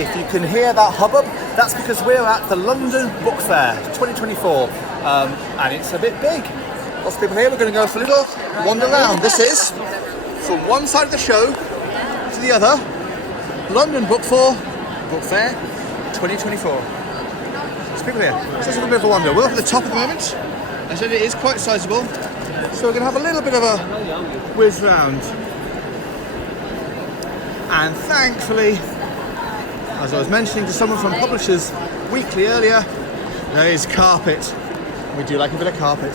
If you can hear that hubbub, that's because we're at the London Book Fair 2024, and it's a bit big. Lots of people here. We're going to go for a little wander around. This is from one side of the show to the other. London Book Fair 2024. There's people here. So it's a little bit of a wander. We're up at the top at the moment. I said it is quite sizable. So we're going to have a little bit of a whiz round. And thankfully, as I was mentioning to someone from Publishers Weekly earlier, there is carpet. We do like a bit of carpet.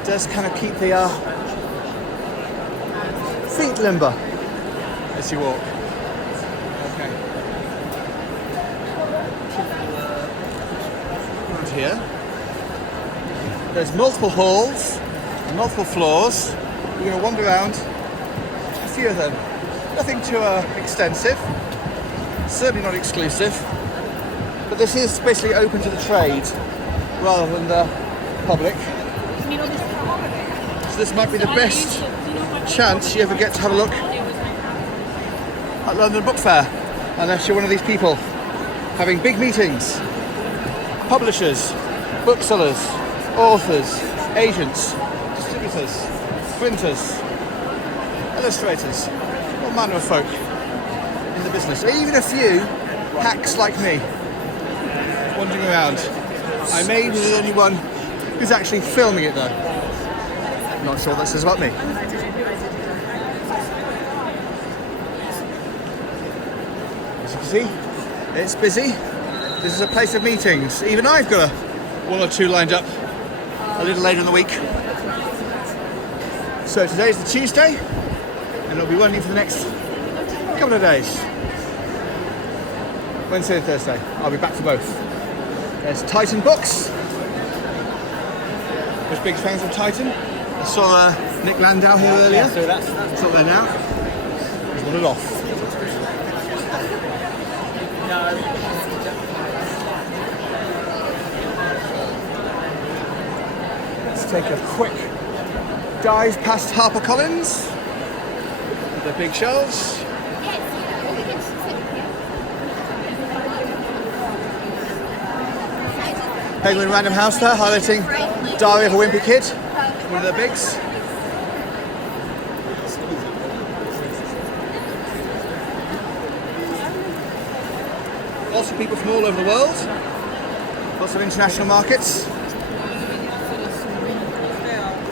It does kind of keep the feet limber as you walk. Okay. Around here, there's multiple halls, multiple floors. We're going to wander around a few of them. Nothing too extensive, certainly not exclusive, but this is basically open to the trade rather than the public. So this might be the best chance you ever get to have a look at London Book Fair, unless you're one of these people having big meetings. Publishers, booksellers, authors, agents, distributors, printers, illustrators, all manner of folk in the business. Even a few hacks like me wandering around. I may be the only one who's actually filming it though. Not sure what that says about me. As you can see, it's busy. This is a place of meetings. Even I've got one or two lined up a little later in the week. So today's the Tuesday, and it'll be running for the next couple of days. Wednesday and Thursday. I'll be back for both. There's Titan Books. There's big fans of Titan. I saw Nick Landau here earlier. Yeah, so that's not there now. He's wandered off. Let's take a quick dive past HarperCollins with their big shelves. Penguin Random House there, highlighting Diary of a Wimpy Kid, one of their bigs. Lots of people from all over the world, lots of international markets.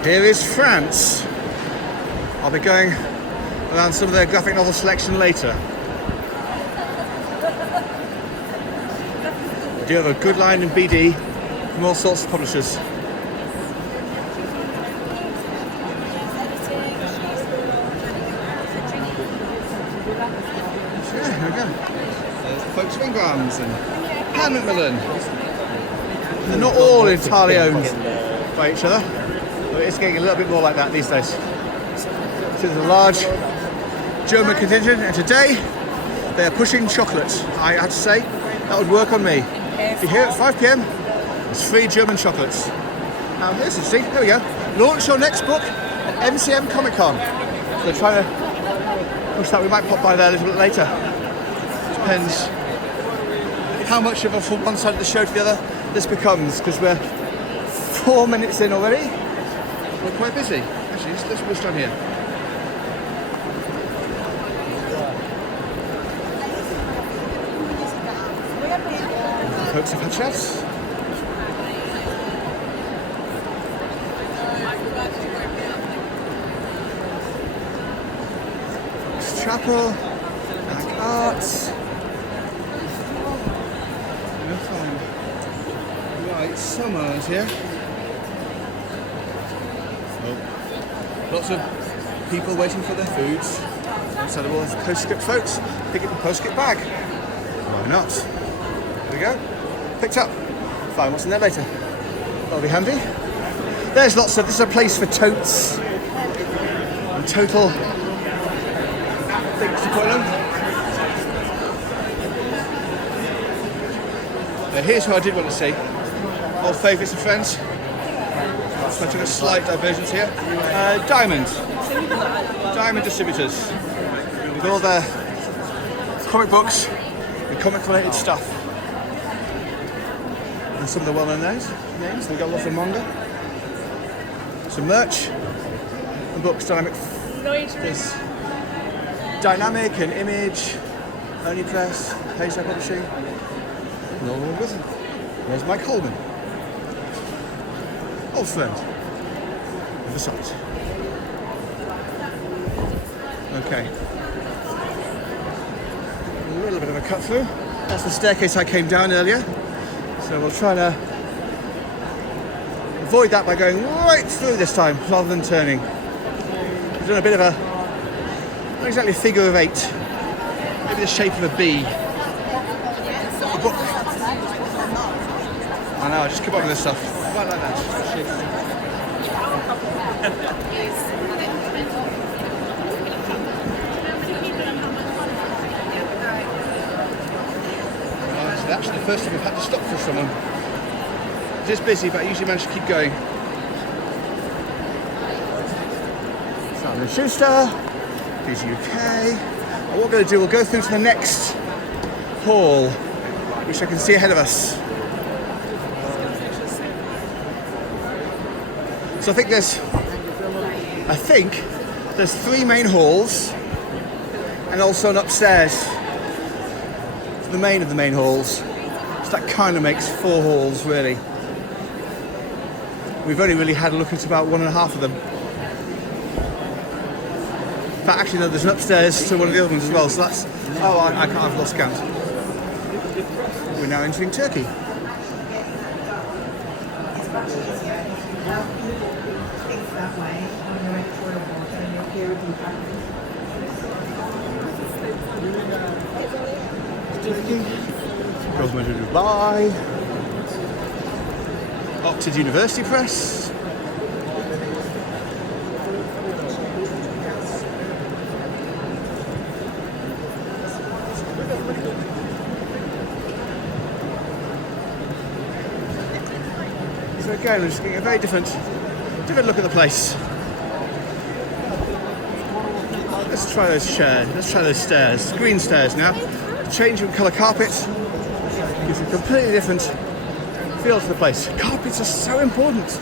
Here is France. I'll be going around some of their graphic novel selection later. We do have a good line in BD from all sorts of publishers. Yeah, here we go. There's the folks of Ingrams and Pan Macmillan. They're not all entirely owned by each other, but it's getting a little bit more like that these days. So there's a large German contingent, and today they're pushing chocolate. I have to say, that would work on me. If you're here at 5 PM, it's free German chocolates. Now, this is interesting. Here we go. Launch your next book at MCM Comic Con. So they're trying to push that. We might pop by there a little bit later. Depends how much of a from one side of the show to the other this becomes, because we're 4 minutes in already. We're quite busy. Actually, let's push down here. Folks have had chats. Chapel, Black Arts. Right, summer's here. Oh. Lots of people waiting for their foods. Outside of all these postscript folks, pick up the postscript bag. Why not? There we go. Picked up. Find what's in there later. That'll be handy. There's lots of. This is a place for totes and total things to put on. Now here's who I did want to see. Old favourites and friends. So I took a slight divergence here. Diamond distributors. With all their comic books and comic related stuff. And some of the well-known names. We've got lots of manga. Some merch. And books. There's Dynamic and Image. Only Press. Hayside Publishing. And all of them. There's Mike Holman. Old friend of the site. Okay. A little bit of a cut through. That's the staircase I came down earlier. So we'll try to avoid that by going right through this time rather than turning. We've done a bit of a, not exactly a figure of 8, maybe the shape of a B. A book. I know, I just keep up with this stuff. Right like that. It's actually the first time we've had to stop for someone. It is busy, but I usually manage to keep going. Simon & Schuster, News UK. And what we're going to do, we'll go through to the next hall, which I can see ahead of us. So I think there's 3 main halls and also an upstairs to the main of the main halls. So that kind of makes 4 halls really. We've only really had a look at about 1.5 of them. In fact, actually no, there's an upstairs to one of the other ones as well, so that's, I've lost count. We're now entering Turkey. Government of Dubai, Oxford University Press, so again we're just getting a very different look at the place. Let's try those chairs, let's try those stairs, green stairs now. Change of colour carpets gives a completely different feel to the place. Carpets are so important.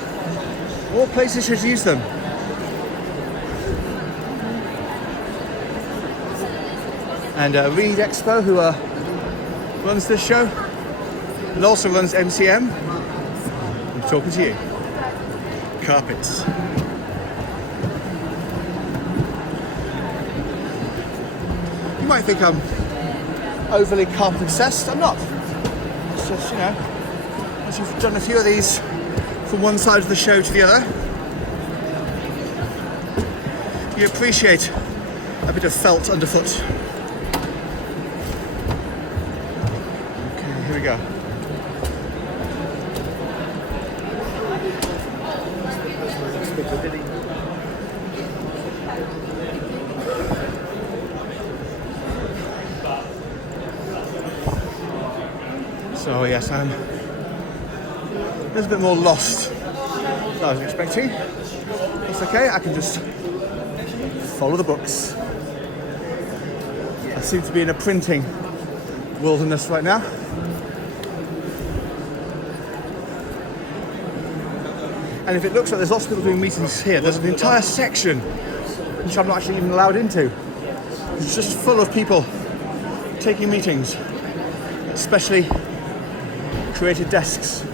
All places should use them. And Reed Expo, who runs this show and also runs MCM, I'm talking to you. Carpets. You might think I'm overly carpet obsessed. I'm not. It's just, you know, once you've done a few of these from one side of the show to the other, you appreciate a bit of felt underfoot. Okay, here we go. So yes, I'm a little bit more lost than I was expecting. It's okay, I can just follow the books. I seem to be in a printing wilderness right now. And if it looks like there's lots of people doing meetings here, there's an entire section which I'm not actually even allowed into. It's just full of people taking meetings, especially created desks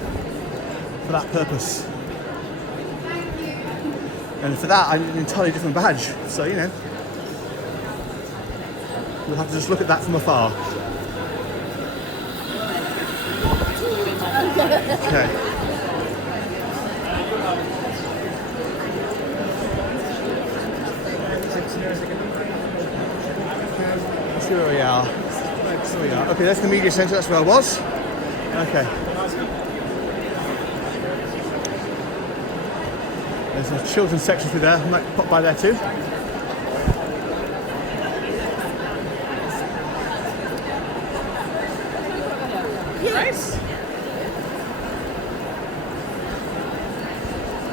for that purpose. And for that I need an entirely different badge, so you know, we'll have to just look at that from afar. Okay. Let's see where we are. Okay, that's the media centre, that's where I was. Okay. There's a children's section through there, I might pop by there too. Nice.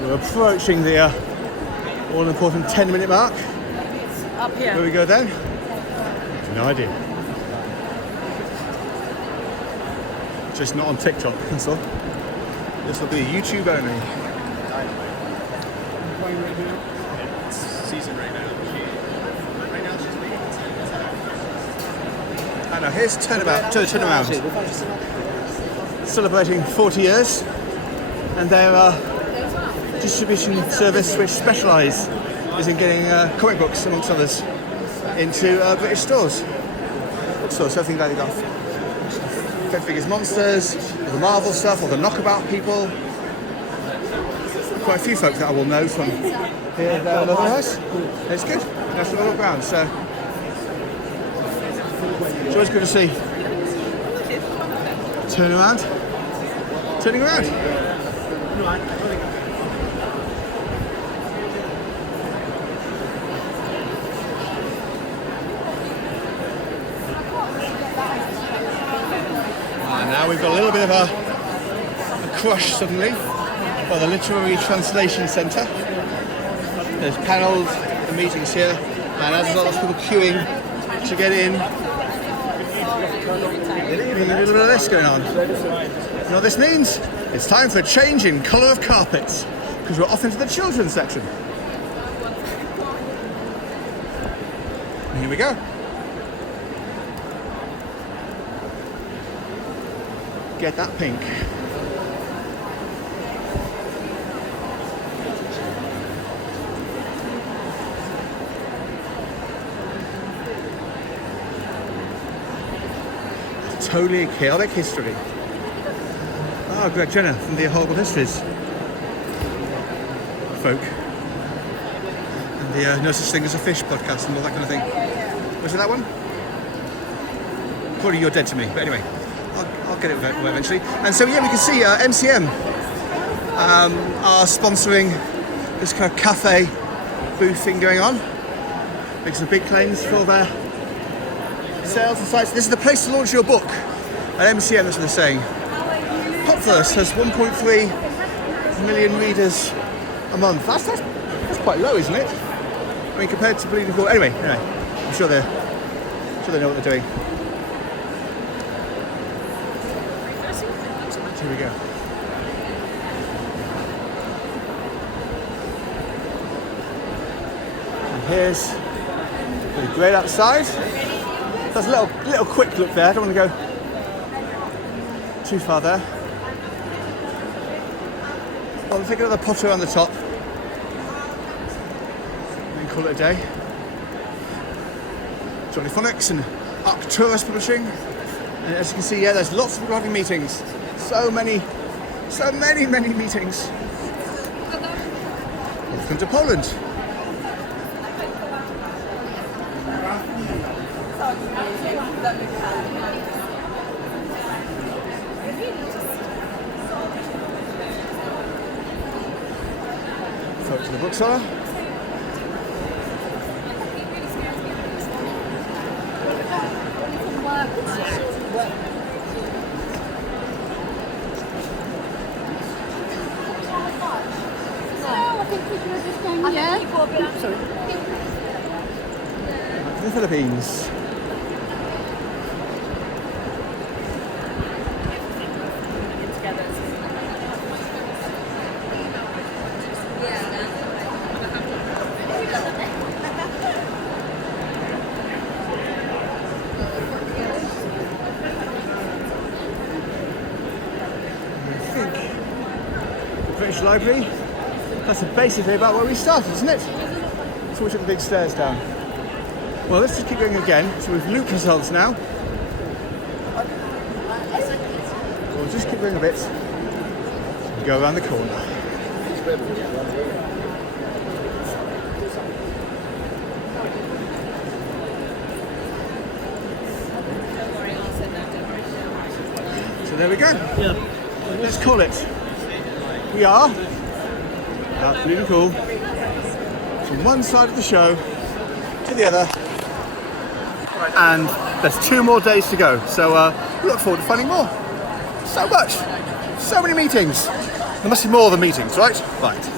We're approaching the all-important 10-minute mark. Up here. Where we go then? No idea. Just not on TikTok, that's all. This will be YouTube only. Season right now. Right now she's leaving. And now here's Turnaround. Celebrating 40 years. And they're a distribution service which specialise in getting comic books, amongst others, into British stores. Bookstores, so everything like that. Fred Figures Monsters, all the Marvel stuff, all the Knockabout people. Quite a few folks that I will know from here, there, and otherwise. It's good. Nice to look around. So it's always good to see. Turning around. Now we've got a little bit of a crush suddenly by the Literary Translation Centre. There's panels and meetings here, and as there's lots of people queuing to get in, a little bit of this going on. You know what this means? It's time for a change in colour of carpets, because we're off into the children's section. And here we go. Get that pink. Totally chaotic history. Oh, Greg Jenner from the Horrible Histories folk. And the No Such Thing as a Fish podcast and all that kind of thing. Was it that one? Probably You're Dead to Me, but anyway. I'll get it eventually. And so yeah, we can see MCM are sponsoring this kind of cafe booth thing going on. Making some big claims for their sales and sites. This is the place to launch your book at MCM, that's what they're saying. Popverse has 1.3 million readers a month. That's quite low, isn't it? I mean, compared to Bleeding Cool. Anyway, I'm sure they know what they're doing. Here we go. And here's the great outside. That's a little quick look there. I don't want to go too far there. Well, we'll take another potter on the top and call it a day. Johnny Phonics and Arcturus Publishing. And as you can see, yeah, there's lots of people having meetings. So many meetings. Welcome to Poland. Folks in the bookseller. The Philippines. British Library. That's basically about where we started, isn't it? So we took the big stairs down. Well, let's just keep going again. So we've looped ourselves now. We'll just keep going a bit and go around the corner. So there we go. Yeah. Let's call it. We are absolutely cool. From one side of the show to the other. And there's 2 more days to go. So we look forward to finding more. So much. So many meetings. There must be more than meetings, right? Right.